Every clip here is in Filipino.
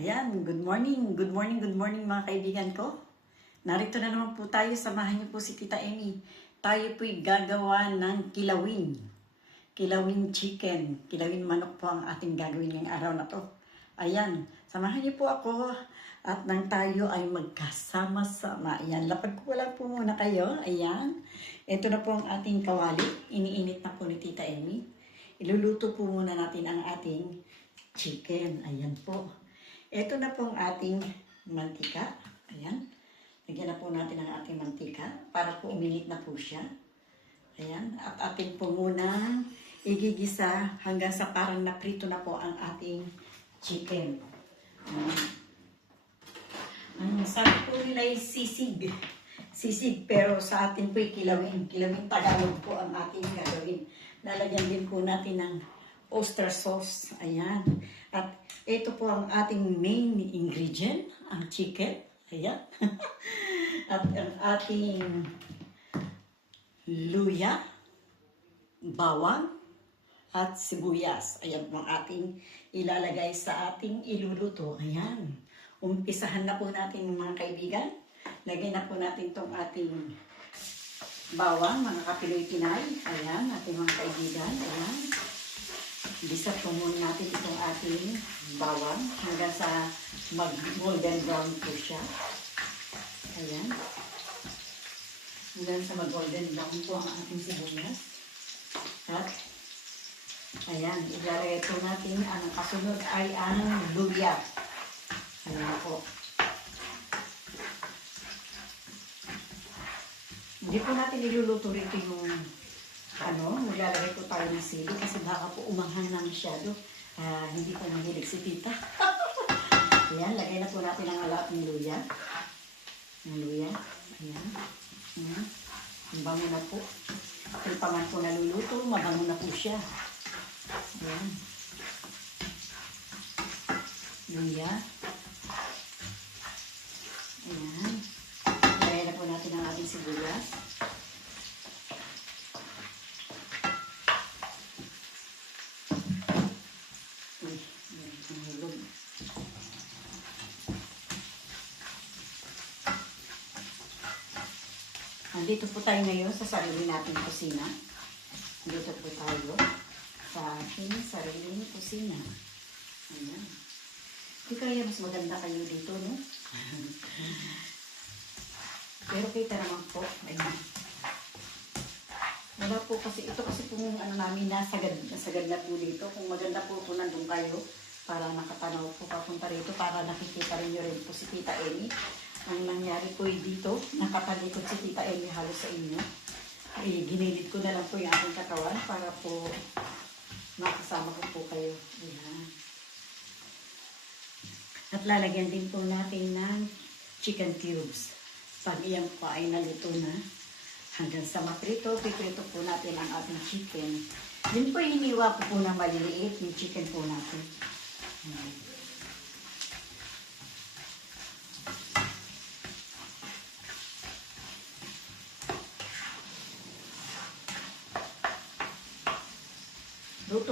Ayan, good morning, good morning, good morning mga kaibigan ko. Narito na naman po tayo, samahan niyo po si Tita Amy. Tayo po'y gagawa ng kilawin. Kilawin chicken, kilawin manok po ang ating gagawin ngayong araw na to. Ayan, samahan niyo po ako at nang tayo ay magkasama-sama. Ayan, lapag ko lang po muna kayo. Ayan, ito na po ang ating kawali. Iniinit na po ni Tita Amy. Iluluto po muna natin ang ating chicken. Ayan po. Ito na po ang ating mantika. Ayan. Lagyan na po natin ang ating mantika para po uminit na po siya. Ayan. At atin po muna igigisa hanggang sa parang naprito na po ang ating chicken. Ayan. Ang sabi po nila ay sisig. Sisig pero sa atin po kilawin. Kilawin Tagalog po ang ating gagawin. Lalagyan din po natin ng oyster sauce. Ayan. At ito po ang ating main ingredient, ang chicken. Ayan. At ang ating luya, bawang, at sibuyas. Ayan po ang ating ilalagay sa ating iluluto. Ayan. Umpisahan na po natin mga kaibigan. Lagay na po natin tong ating bawang, mga kapiloy pinay. Ayan, ating mga kaibigan. Ayan. Bisa po muna natin itong ating bawang hanggang sa mag-golden brown po siya. Ayan. Hanggang sa mag-golden brown po ang ating sibuyas. At, ayan, po natin ang kasunod ay ang luya. Ayan po. Hindi po natin iluluto rito yung ano, maglalagay po tayo ng sili kasi baka po umanghang na masyado. Ah, hindi po mahilig si tita. Ayan, lagay na po natin ang alat ng luya. Ng luya. Ayan. Ayan. Ang bango na po. Kung pa man po naluluto, mabango na po siya. Ayan. Luya. Ayan. Lagay na po natin ang ating sibuyas. Uy, may nahulog. Nandito po tayo ngayon sa sarili nating kusina. Nandito po tayo sa ating sariling kusina. Ayan. Di kaya mas maganda kayo dito, no? Pero kita naman po. Ayan. Wala po kasi, ito kasi po yung ano namin, nasagad, nasagad na po dito. Kung maganda po po nandun kayo, para nakatanaw po papunta rito, para nakikita rin nyo rin po si Tita Amy. Ang nangyari po dito, nakatalikod si Tita Amy halos sa inyo. Ay, ginilid ko na lang po yung aking katawan para po makasama ko po kayo. Ayan. At lalagyan din po natin ng chicken cubes. Pag iyan po ay naluto na, hanggang sa maprito, piprito po natin ang ating chicken. Din po hiniwa ko po ng maliliit yung chicken po natin. Ayan.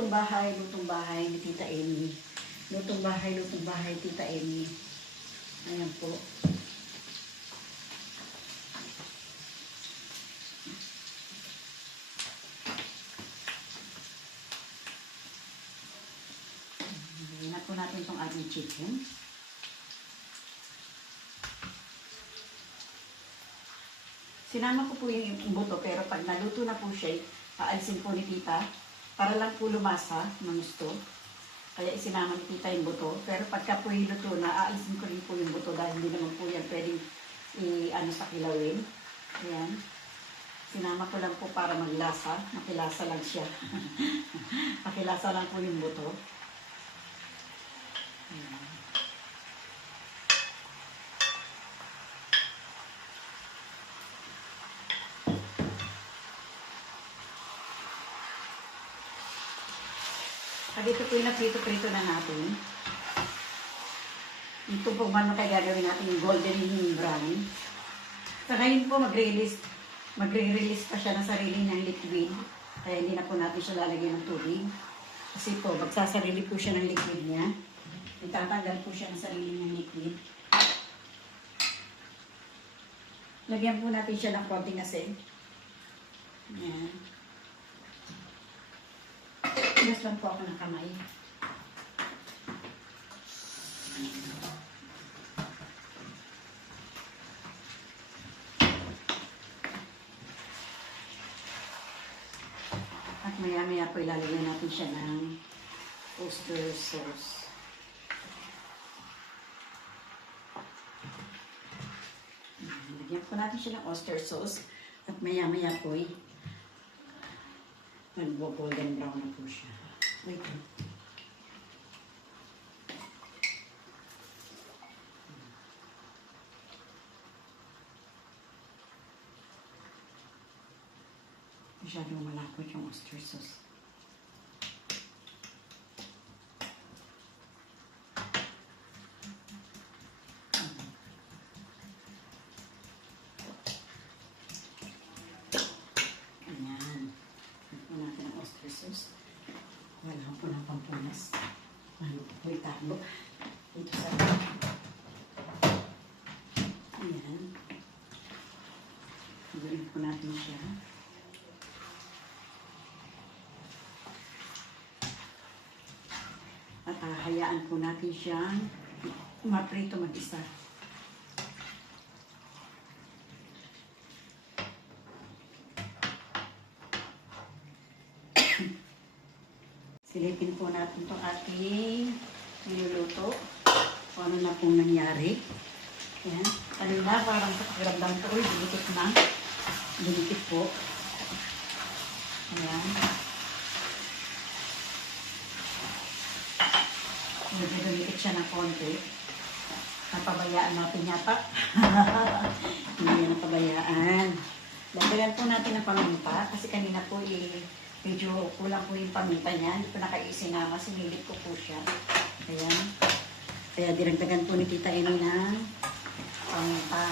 Lutong bahay, lutong bahay ni Tita Amy. Lutong bahay, lutong bahay, Tita Amy. Ayan po. Na po natin itong ating chicken. Sinama ko po yung buto pero pag naluto na po siya, aalisin po ni tita para lang po lumasa ng gusto. Kaya isinama ni tita yung buto. Pero pagka po yung luto na, aalisin ko rin po yung buto dahil hindi naman po yan pwedeng i-ano sa kilawin. Ayan. Sinama ko lang po para maglasa. Makilasa lang siya. Makilasa lang po yung buto. At ito po yung naprito-prito na natin. Ito po man kaya gagawin natin yung golden brown. Sa ngayon po mag-release, magre-release pa siya ng sarili ng liquid. Kaya hindi na po natin siya lalagyan ng tubig. Kasi po, magsasarili po siya ng liquid niya. Itatanggal po siya ng sarili niyang liquid. Lagyan po natin siya ng konting asin. Yan. Tigas lang po ako ng kamay. At maya maya po ilalagay natin siya ng oyster sauce. Lagyan po natin siya ng oyster sauce. At maya maya po ay mag-golden brown na po siya. Wait. lang. Masyadong malapot yung oyster sauce. Ayan. Ito po natin ang oyster sauce. Wala po pampunas. Ano po italo. Dito sa Ayan. Gawin po natin siya. At hahayaan po natin siyang maprito mag-isa. Po natin itong ating niluluto. Kung ano na pong nangyari. Yan. Kanina parang sa pakiramdam ko, uy, dinikit na. Dinikit po. Ayan. Medyo dumikit siya ng konti. Napabayaan natin yata. Hindi napabayaan. Lagyan po natin ng paminta kasi kanina po eh, medyo kulang po yung paminta niya. Hindi po nakaisinama. Sinilip ko po siya. Ayan. Kaya diragdagan po ni Tita Eni ng paminta.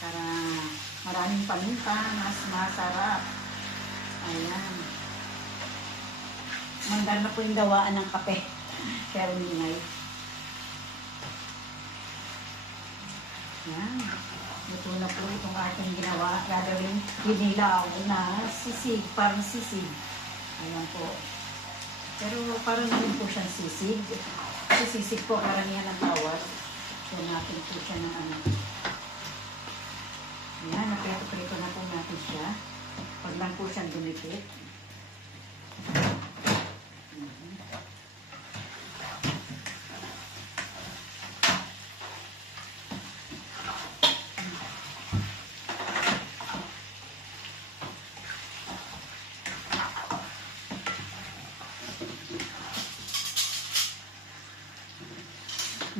Para maraming paminta, mas masarap. Ayan. Mandar na po yung gawaan ng kape. Pero ningay. Yan. Luto na po itong ating ginawa. Gagawin ginilaw na sisig. Parang sisig. Ayan po. Pero parang naman po siyang sisig. Sisig po karamihan ng tawag. So natin po siya ng ano. Ayan. Naprito-prito na po natin siya. Pag lang po siyang dumikit.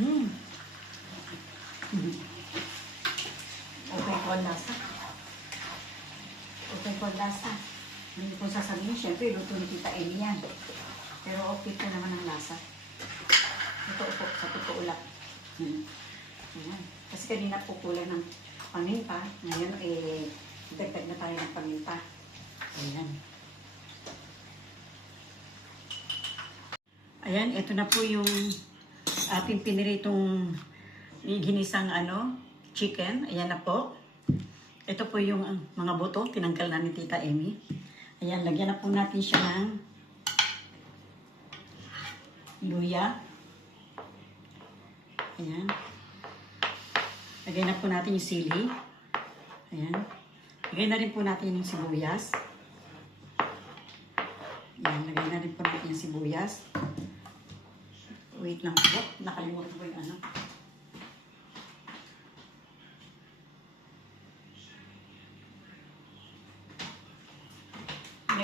Mm. Okay po ang lasa. Okay po ang lasa. Hindi po sasabihin, syempre, luto ni Tita Amy yan. Pero okay po naman ang lasa. Totoo po, sa totoo lang. Hmm. Ayan. Kasi kanina po kulang ng paminta. Ngayon, eh, dagdag na tayo ng paminta. Ayan. Ayan, ito na po yung ating piniritong ginisang ano, chicken. Ayan na po. Ito po yung ah, mga buto, tinanggal na ni Tita Amy. Ayan, lagyan na po natin siya ng luya. Ayan. Lagyan na po natin yung sili. Ayan. Lagyan na rin po natin yung sibuyas. Ayan, lagyan na rin po natin yung sibuyas. Wait lang po. Nakalimutan ko yung ano.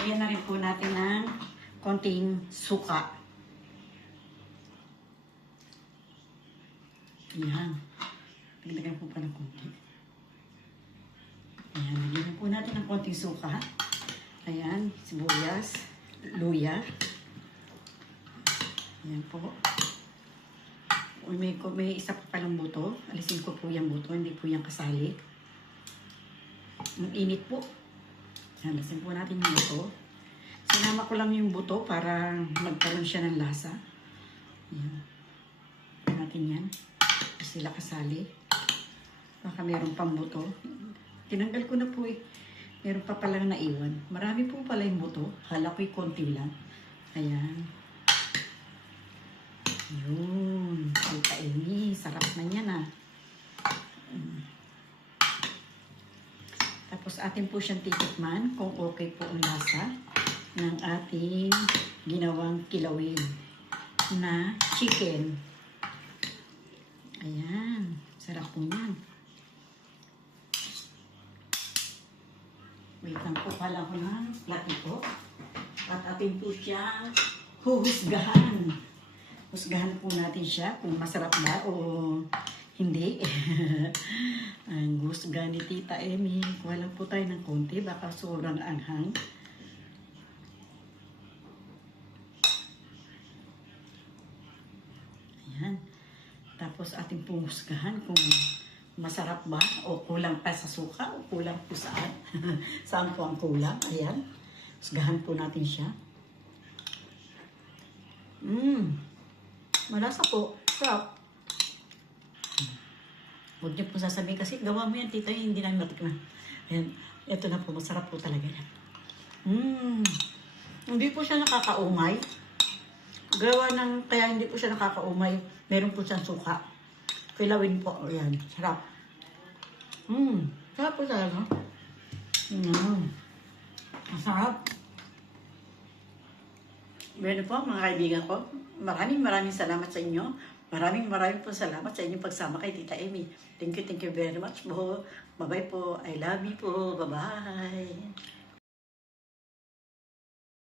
Lagyan na rin po natin ng konting suka. Yan. Lagyan po pa ng konti. Ayan, lagyan po natin ng konting suka. Ayan, sibuyas, luya. Ayan po. Uy, may, may isa pa palang buto. Alisin ko po yung buto, hindi po yung kasali. Ang init po. Ayan, alisin po natin yung buto. Sinama ko lang yung buto para magkaroon siya ng lasa. Ayan. Tignan natin yan. Hindi sila kasali. Baka meron pang buto. Tinanggal ko na po eh. Meron pa palang naiwan. Marami po pala yung buto. Hala ko'y konti lang. Ayan. Yun. Kita ini. Sarap na yan ah. Tapos atin po siyang titikman kung okay po ang lasa ng ating ginawang kilawin na chicken. Ayan. Sarap po yan. Wait lang po pala ko ng laki po. At atin po siyang huhusgahan. Husgahan po natin siya kung masarap ba o hindi. ang husga ni Tita Emmy. Kuha lang po tayo ng konti. Baka sobrang anghang. Ayan. Tapos ating pumusgahan kung masarap ba o kulang pa sa suka o kulang po saan. saan po ang kulang. Ayan. Husgahan po natin siya. Mmm. Malasa po. Sarap. Huwag niyo po sasabihin kasi gawa mo yan, tita, hindi namin matikman. Ayan. Ito na po, masarap po talaga yan. Mmm. Hindi po siya nakakaumay. Gawa ng, kaya hindi po siya nakakaumay. Meron po siyang suka. Kilawin po. Ayan. Sarap. Mmm. Sarap po talaga. Mmm. Masarap. Bueno po, mga kaibigan ko, maraming maraming salamat sa inyo. Maraming maraming po salamat sa inyong pagsama kay Tita Amy. Thank you, thank you very much po. Bye-bye po. I love you po. Bye-bye.